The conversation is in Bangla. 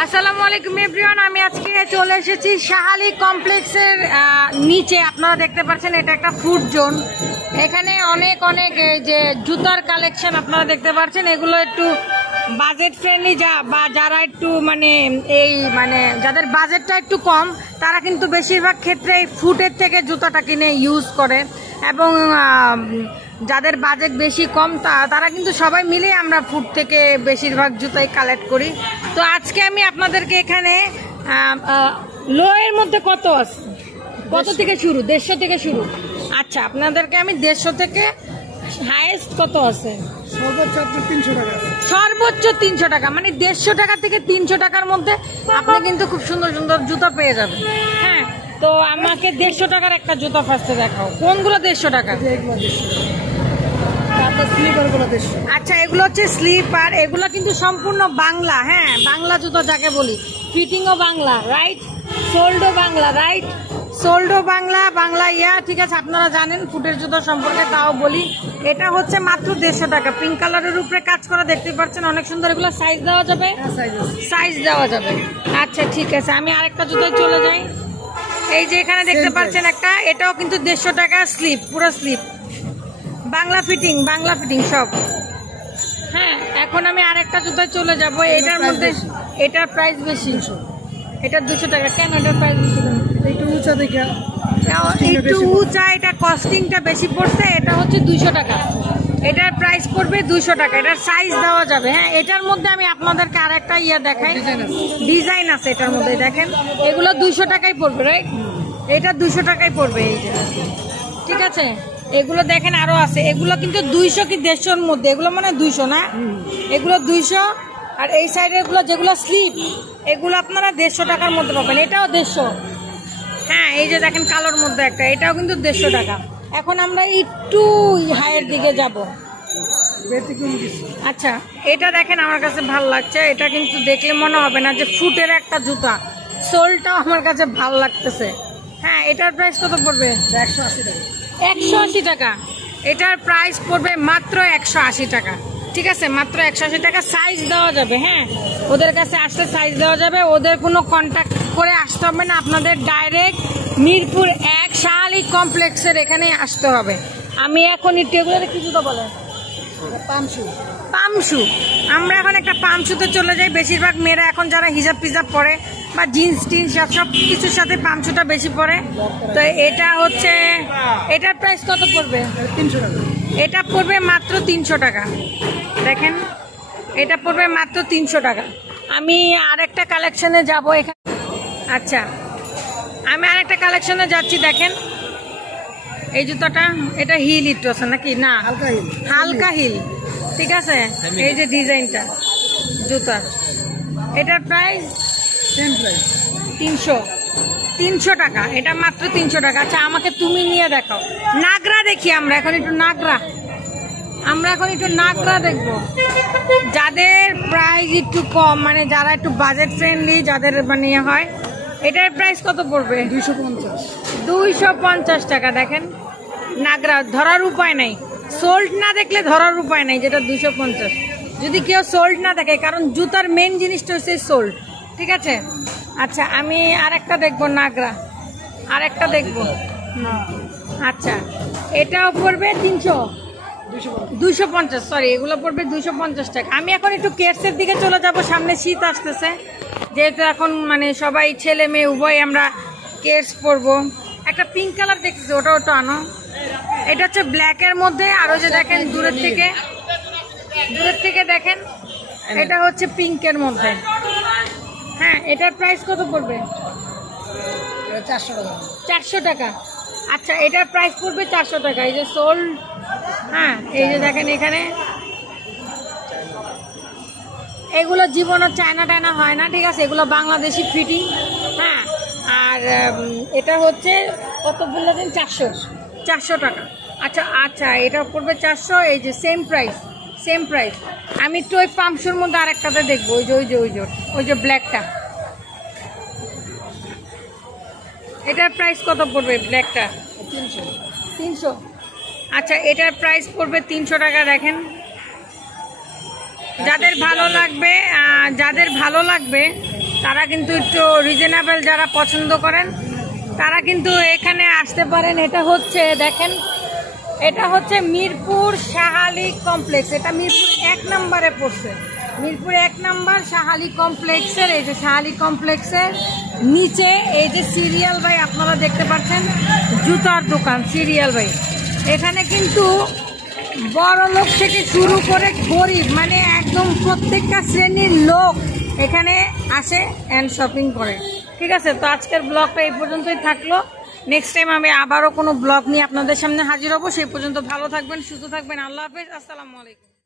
আসসালামু আলাইকুম এভরিওয়ান, আমি আজকে চলে এসেছি শাহালি কমপ্লেক্সের নিচে। আপনারা দেখতে পাচ্ছেন এটা একটা ফুড জোন। এখানে অনেক অনেক যে জুতার কালেকশন আপনারা দেখতে পাচ্ছেন, এগুলো একটু বাজেট ফ্রেন্ডলি, যারা একটু যাদের বাজেটটা একটু কম তারা কিন্তু বেশিরভাগ ক্ষেত্রে এই ফুটের থেকে জুতাটা কিনে ইউজ করে, এবং যাদের বাজেট বেশি কম তারা কিন্তু সবাই মিলে আমরা ফুড থেকে বেশিরভাগ জুতাই কালেক্ট করি। তো আজকে আমি আপনাদেরকে এখানে লোয়ের মধ্যে কত আছে, কত থেকে শুরু, 150 থেকে শুরু। আচ্ছা, আপনাদেরকে আমি 150 থেকে হাইয়েস্ট কত আছে, সর্বোচ্চ 300 টাকা, মানে 150 টাকা থেকে 300 টাকার মধ্যে আপনি কিন্তু খুব সুন্দর সুন্দর জুতা পেয়ে যাবেন। হ্যাঁ, তো আমাকে 150 টাকার একটা জুতা ফার্স্টে দেখাও। কোনগুলো 150 টাকা? আচ্ছা, এগুলো হচ্ছে স্লিপার, এগুলো কিন্তু সম্পূর্ণ বাংলা। হ্যাঁ, বাংলা জুতো যাকে বলি, ফিটিংও বাংলা, রাইট, সোল্ডও বাংলা, রাইট, সোল্ডও বাংলা, বাংলা ঠিক আছে। আপনারা জানেন ফুটের জুতো সম্পর্কে, তাও বলি। এটা হচ্ছে মাত্র 150 টাকা, পিঙ্ক কালারের উপরে কাজ করা, দেখতে পাচ্ছেন অনেক সুন্দর। এগুলো সাইজ দেওয়া যাবে, সাইজ দেওয়া যাবে। আচ্ছা ঠিক আছে, আমি আরেকটা জুতোয় চলে যাই। এই যে এখানে দেখতে পাচ্ছেন একটা, এটাও কিন্তু 150 টাকা, স্লিপ, পুরো slip, Bangla fitting, Bangla fitting সব। হ্যাঁ, এখন আমি আরেকটা জুতোয় চলে যাব। এটার মধ্যে এটার প্রাইস বেশি, এটা 200 টাকা। কেন এটার প্রাইস বেশি? একটু উঁচা দেখে, একটু উঁচা, এটা কস্টিংটা বেশি পড়ছে। এটা হচ্ছে 200 টাকা, এটার প্রাইস পড়বে 200 টাকা। এটার সাইজ দেওয়া যাবে। হ্যাঁ, এটার মধ্যে আমি আপনাদেরকে আরেকটা দেখাই, ডিজাইন আছে এটার মধ্যে, দেখেন এগুলো 200 টাকাই পড়বে, রাইট, এটা 200 টাকাই পড়বে। এই যে, ঠিক আছে, এগুলো দেখেন আরো আছে, এগুলো কিন্তু 200 কি 150-র মধ্যে, এগুলো মানে 200 না, এগুলো 200। আর এই সাইডের গুলো যেগুলো স্লিপ, এগুলো আপনারা 150 টাকার মধ্যে পাবেন, এটাও 150। হ্যাঁ, এই যে দেখেন কালোর মধ্যে একটা, এটাও কিন্তু 150 টাকা। এখন আমরা একটু হাইয়ের দিকে যাব। আচ্ছা, এটা দেখেন আমার কাছে ভালো লাগছে, এটা কিন্তু দেখলে মনে হবে না যে ফুটের একটা জুতা, সোলটাও আমার কাছে ভালো লাগতেছে। হ্যাঁ, এটার প্রাইস কত পড়বে? 180 টাকা। 180 টাকা, এটার প্রাইস পড়বে মাত্র 180 টাকা। ঠিক আছে, মাত্র 180 টাকা। সাইজ দেওয়া যাবে। হ্যাঁ, ওদের কাছে আসলে সাইজ দেওয়া যাবে, ওদের কোনো কন্ট্যাক্ট করে আসতে হবে না, আপনাদের ডাইরেক্ট মিরপুর 1 শাহালি কমপ্লেক্সের এখানে আসতে হবে। আমি এখন একটু এগুলোর কি জুতো বলে, পামশু, পামশু। আমরা এখন একটা পামশুতে চলে যাই। বেশিরভাগ মেয়েরা এখন যারা হিজাব পিজাব পরে বা জিন্স টিন্স সব কিছুর সাথে পামশুটা বেশি পরে। তো এটা হচ্ছে, এটার প্রাইস কত পড়বে? 300 টাকা। এটা পড়বে মাত্র 300 টাকা। দেখেন, এটা পড়বে মাত্র 300 টাকা। আমি আরেকটা কালেকশনে যাব এখানে। আচ্ছা, আমি আরেকটা কালেকশনে যাচ্ছি। দেখেন এই জুতাটা, এটা হিল ইট আছে নাকি? না, হালকা হিল, হালকা হিল। ঠিক আছে, এই যে ডিজাইনটা জুতার, এটার প্রাইস 300 টাকা। এটা মাত্র 300 টাকা। আচ্ছা, আমাকে তুমি নিয়ে দেখাও, নাগরা দেখি আমরা এখন একটু, নাগরা, আমরা এখন একটু নাগরা দেখবো। যাদের প্রাইস একটু কম, মানে যারা একটু বাজেট ফ্রেন্ডলি, যাদের মানে হয়, এটার প্রাইস কত পড়বে? 250 টাকা। দেখেন নাগরা, ধরার উপায় নাই, সোল্ড না দেখলে ধরার উপায় নাই, যেটা 250। যদি কেউ সোল্ড না দেখে, কারণ জুতার মেন জিনিসটা হচ্ছে সোল্ড। ঠিক আছে। আচ্ছা, আমি আরেকটা দেখবো, নাগরা আরেকটা দেখবো। আচ্ছা, এটাও পড়বে 250, সরি, এগুলো পড়বে 250 টাকা। আমি এখন একটু কেটসের দিকে চলে যাব, সামনে শীত আসতেছে, যেহেতু এখন মানে সবাই ছেলে মেয়ে উভয় আমরা কেটস পরবো। একটা পিঙ্ক কালার দেখতেছি, ওটাও তো আনো। এটা হচ্ছে ব্ল্যাকের মধ্যে, আরো যে দেখেন দূরের থেকে দেখেন, এটা হচ্ছে পিঙ্কের মধ্যে। হ্যাঁ, এটার প্রাইস কত পড়বে? 400 টাকা। আচ্ছা, এটার প্রাইস পড়বে 400 টাকা। এই যে সোল্ড, হ্যাঁ, এই যে দেখেন এখানে, এগুলো জীবনও চায়না টায়না হয় না। ঠিক আছে, এগুলো বাংলাদেশি ফিটিং। হ্যাঁ, আর এটা হচ্ছে কত বললেন? 400 টাকা। আচ্ছা আচ্ছা, এটা পড়বে 400। এই যে সেম প্রাইস, সেম প্রাইস। আমি একটু ওই পামশুর মধ্যে আরেকটাতে দেখবো, ওই যে ব্ল্যাকটা, এটার প্রাইস কত পড়বে? ব্ল্যাকটা 300। আচ্ছা, এটার প্রাইস পড়বে 300 টাকা। দেখেন, যাদের ভালো লাগবে তারা কিন্তু একটু রিজনেবল যারা পছন্দ করেন তারা কিন্তু এখানে আসতে পারেন। এটা হচ্ছে দেখেন, এটা হচ্ছে মিরপুর শাহালি কমপ্লেক্স। এটা মিরপুর 1 নম্বরে পড়ছে, মিরপুর 1 নম্বর শাহালি কমপ্লেক্সের। এই যে শাহালি কমপ্লেক্সের নিচে এই যে সিরিয়াল ভাই আপনারা দেখতে পাচ্ছেন, জুতার দোকান সিরিয়াল ভাই। এখানে কিন্তু বড় লোক থেকে শুরু করে গরিব, মানে একদম প্রত্যেকটা শ্রেণীর লোক এখানে আসে অ্যান্ড শপিং করে। ঠিক আছে, তো আজকের ব্লগটা এই পর্যন্তই থাকলো। নেক্সট টাইম আমি আবারও কোনো ব্লগ নিয়ে আপনাদের সামনে হাজির হব। সেই পর্যন্ত ভালো থাকবেন, সুস্থ থাকবেন। আল্লাহ হাফেজ, আসসালামু আলাইকুম।